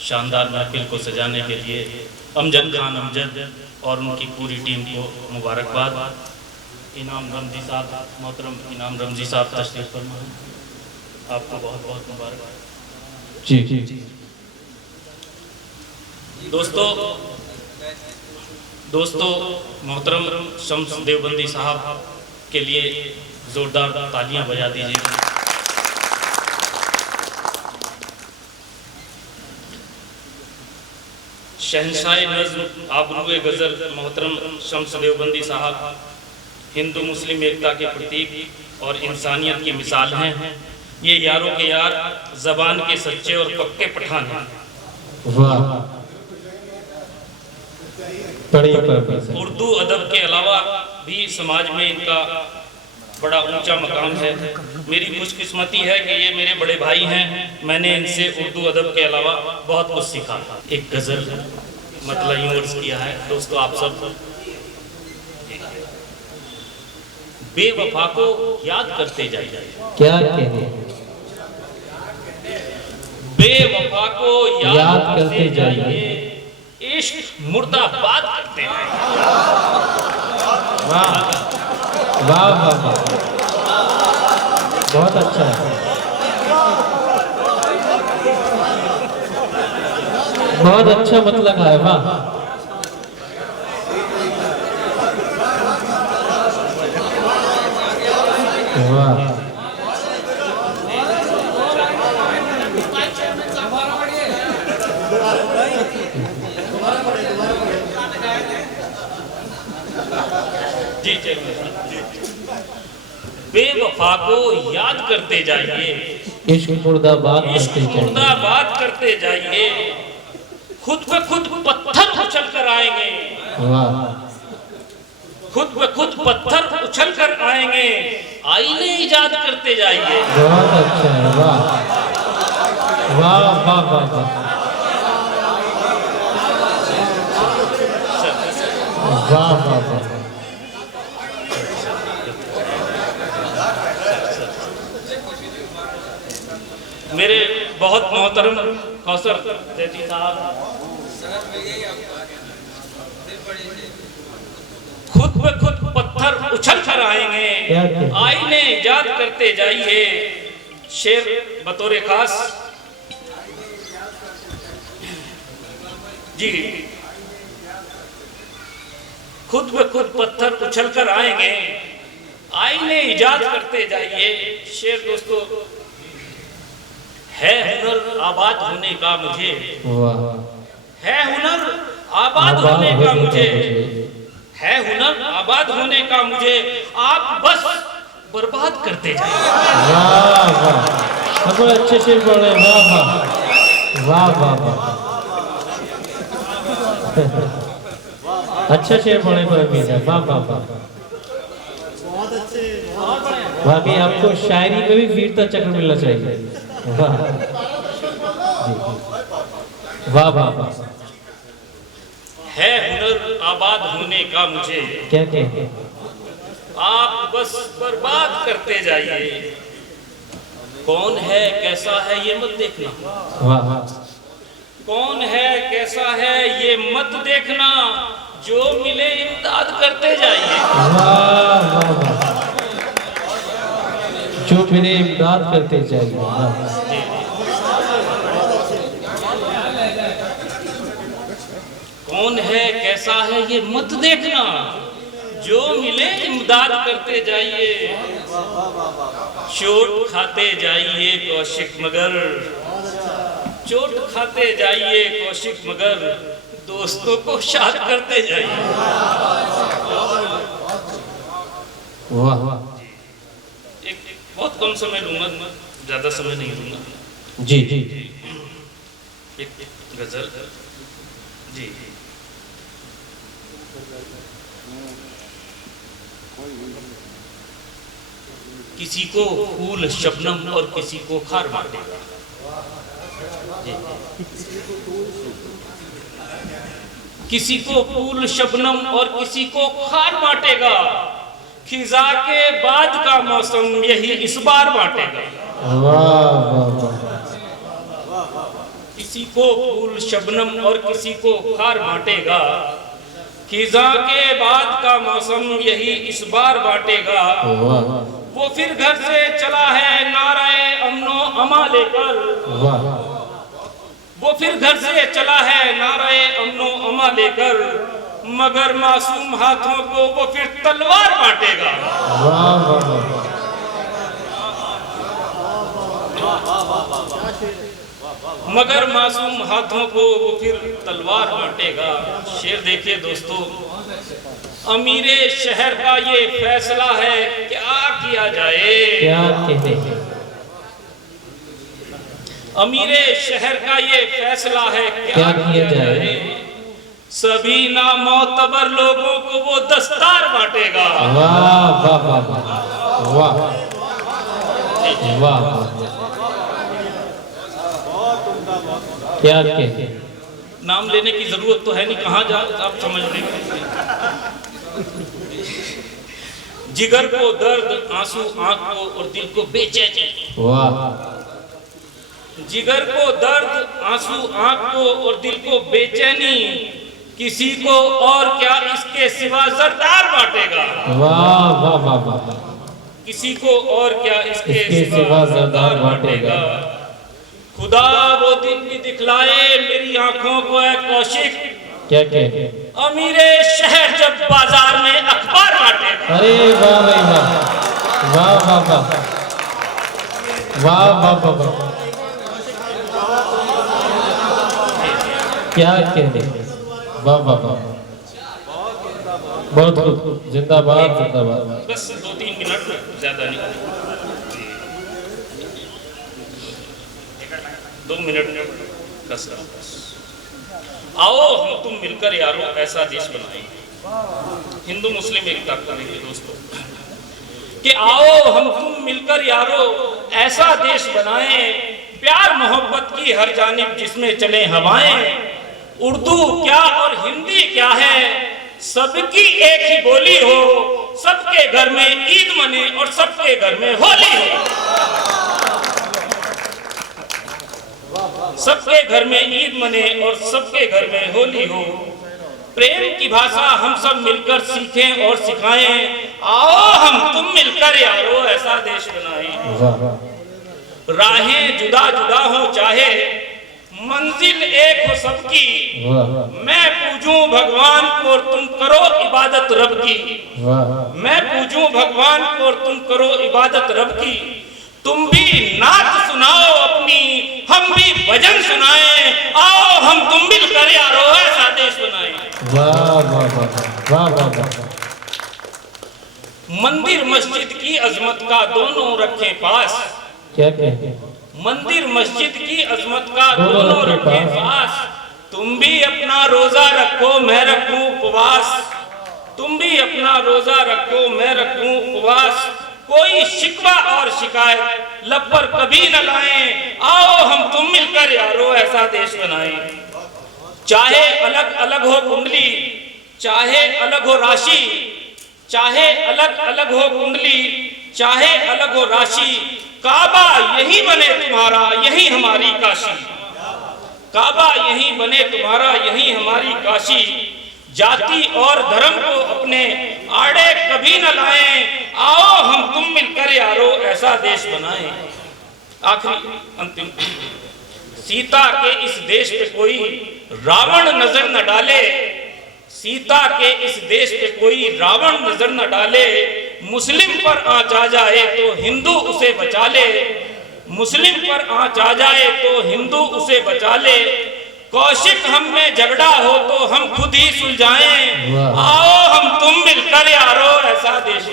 शानदार महफिल को सजाने के लिए अमजद खान अमजद और उनकी पूरी टीम को मुबारकबाद। इनाम रमजी साहब, मोहतरम इनाम रमजी साहब तशरीफ फरमा, आपको बहुत बहुत मुबारक। जी दोस्तों मोहतरम शम्स देवबंदी साहब के लिए ज़ोरदार तालियां बजा दीजिए। शहंशाह नज़्म आबरूए गज़ल मोहतरम शम्स देवबंदी साहब हिंदू मुस्लिम एकता के प्रतीक और इंसानियत की मिसाल हैं। ये यारों के यार, ज़बान के सच्चे और पक्के पठान हैं। वाह, उर्दू अदब के अलावा भी समाज में इनका बड़ा ऊंचा मकाम है। मेरी खुशकिस्मती है कि ये मेरे बड़े भाई हैं। मैंने इनसे उर्दू अदब के अलावा बहुत कुछ सीखा। एक गज़ल मतलब यूँ अर्ज़ किया है दोस्तों, आप सब बेवफा को याद करते जाइए। क्या कहते हैं? बेवफा को याद करते जाइए, इश्क मुर्दाबाद करते हैं। वाह वाह वाह वाह, बहुत अच्छा है, बहुत अच्छा मतलब है। वाह वाह, जी बेवफा को याद करते जाइए, इश्क मुर्दाबाद करते जाइए। खुद पे खुद पत्थर उछल कर आएंगे। वाह, खुद पे खुद पत्थर उछल कर आएंगे। आईने ईजाद करते जाइए। बहुत अच्छा है। वाह वाह वाह वाह वाह वाह वाह वाह, मेरे बहुत मोहतरम कौसर जैदी साहब खुद पे खुद पत्थर उछल कर आएंगे। आईने ईजाद करते जाइए। शेर बतौर खास जी, खुद पे खुद पत्थर उछल कर आएंगे। आईने ईजाद करते जाइए। शेर दोस्तों, है हुनर आबाद होने का मुझे, है हुनर आबाद होने का मुझे, है हुनर आबाद होने का मुझे। आप बस बर्बाद करते जाइए। वाह वाह, बहुत अच्छे शेर बोले। वाह वाह वाह वाह वाह, अच्छा शेर बोले परमीर है। वाह वाह वाह, भाभी आपको शायरी में भी वीरता चक्र मिलना चाहिए। वाह वाह वाह वाह, है हुनर आबाद होने का मुझे, क्या कहते, आप बस बर्बाद करते जाइए। कौन है कैसा है ये मत देखना। वाह, कौन है कैसा है ये मत देखना। जो मिले इमदाद करते जाइए। वाह वाह वाह, जो मेरे इमदाद करते जाइए। कौन है कैसा है ये मत देखना। जो मिले इमदाद करते जाइए। चोट खाते जाइए कौशिक मगर, चोट खाते जाइए कौशिक मगर। दोस्तों को शाद करते जाइए। वाह वाह, एक बहुत कम समय लूंगा, ज्यादा समय नहीं लूंगा। जी जी, एक गजल जी। किसी को फूल शबनम और किसी को खार बांटेगा। किसी को फूल शबनम और किसी को खार बांटेगा। खिजा के बाद का मौसम यही इस बार बांटेगा। वाह वाह वाह, किसी को फूल शबनम और किसी को खार बांटेगा, खिजा के बाद का मौसम यही इस बार बांटेगा। वो फिर घर से चला है नाराए अमनो अमा लेकर, वो फिर घर से चला है नाराए अमनो अमा लेकर, मगर मासूम हाथों को वो फिर तलवार बांटेगा। मगर मासूम हाथों को वो फिर तलवार बांटेगा। शेर देखिए दोस्तों, अमीरे शहर का ये फैसला है, क्या किया जाए, क्या कहते, अमीरे शहर का ये फैसला है, क्या किया जाए। सभी नामौतबर लोगों को वो दस्तार बांटेगा। वाह वाह वाह वाह वाह, क्या कहते, नाम लेने की जरूरत तो है नहीं, कहाँ जा आप समझ लेंगे। जिगर को दर्द, आंसू आंख को और दिल को बेचैनी। वाह, जिगर को दर्द, आंसू आंख को और दिल को बेचैनी, किसी को और क्या इसके सिवा जरदार बांटेगा। वाह वाह वाह वाह, किसी को और क्या इसके सिवा जरदार बांटेगा। खुदा वो दिन भी दिखलाए मेरी आंखों को है कौशिक, क्या कहते, अमीरे शहर जब बाजार में अखबार बांटेगा। अरे वाह भाई वाह वाह वाह वाह वाह वाह वाह वाह, क्या कहते, वाह वाह वाह, बहुत खूब, जिंदाबाद जिंदाबाद। बस 2-3 मिनट, ज्यादा नहीं, 2 मिनट का सर। आओ हम तुम मिलकर यारो ऐसा देश बनाएं। हिंदू मुस्लिम एकता करेंगे दोस्तों, कि आओ हम तुम मिलकर यारो ऐसा देश बनाएं, प्यार मोहब्बत की हर जानिब जिसमें चले हवाएं। उर्दू क्या और हिंदी क्या है, सबकी एक ही बोली हो, सबके घर में ईद मने और सबके घर में होली हो। सबके घर में ईद मने और सबके घर में होली हो। प्रेम की भाषा हम सब मिलकर सीखें और सिखाएं। आओ हम तुम मिलकर यारो ऐसा देश बनाएं। राहें जुदा जुदा हो चाहे मंजिल एक हो सबकी, मैं पूजूं भगवान को और तुम करो इबादत रब की। मैं पूजूं भगवान को और तुम करो इबादत रब की। तुम भी नात सुनाओ अपनी, हम भी भजन सुनाएं। आओ हम तुम मिलकर यारो ऐसा देश बनाएं। वाह वाह वाह वाह वाह वाह। मंदिर मस्जिद की अजमत का दोनों रखें पास। क्या कहते हैं, मंदिर मस्जिद की अजमत का दोनों रखें पास। तुम भी अपना रोजा रखो मैं रखूं उपवास। तुम भी अपना रोजा रखो मैं रखूं उपवास। कोई शिकवा और शिकायत लब पर कभी न लाएं। आओ हम तुम मिलकर यारो ऐसा देश बनाएं। चाहे अलग अलग हो कुंडली, चाहे अलग हो राशि, चाहे अलग अलग हो कुंडली, चाहे अलग हो राशि, काबा यही बने तुम्हारा यही हमारी काशी। काबा यही बने तुम्हारा यही हमारी काशी। जाति और धर्म को अपने आड़े कभी न लाएं। आओ हम तुम मिलकर यारो ऐसा देश बनाएं। आखिरी अंतिम, सीता के इस देश पे कोई रावण नजर न डाले। सीता के इस देश पे कोई रावण नजर न डाले। मुस्लिम पर आंच आ जाए तो हिंदू उसे बचा ले। मुस्लिम पर आंच आ जाए तो हिंदू उसे बचा ले। कौशिक हम में झगड़ा हो तो हम खुद ही सुलझाएं। आओ हम तुम मिलकर यारो ऐसा देश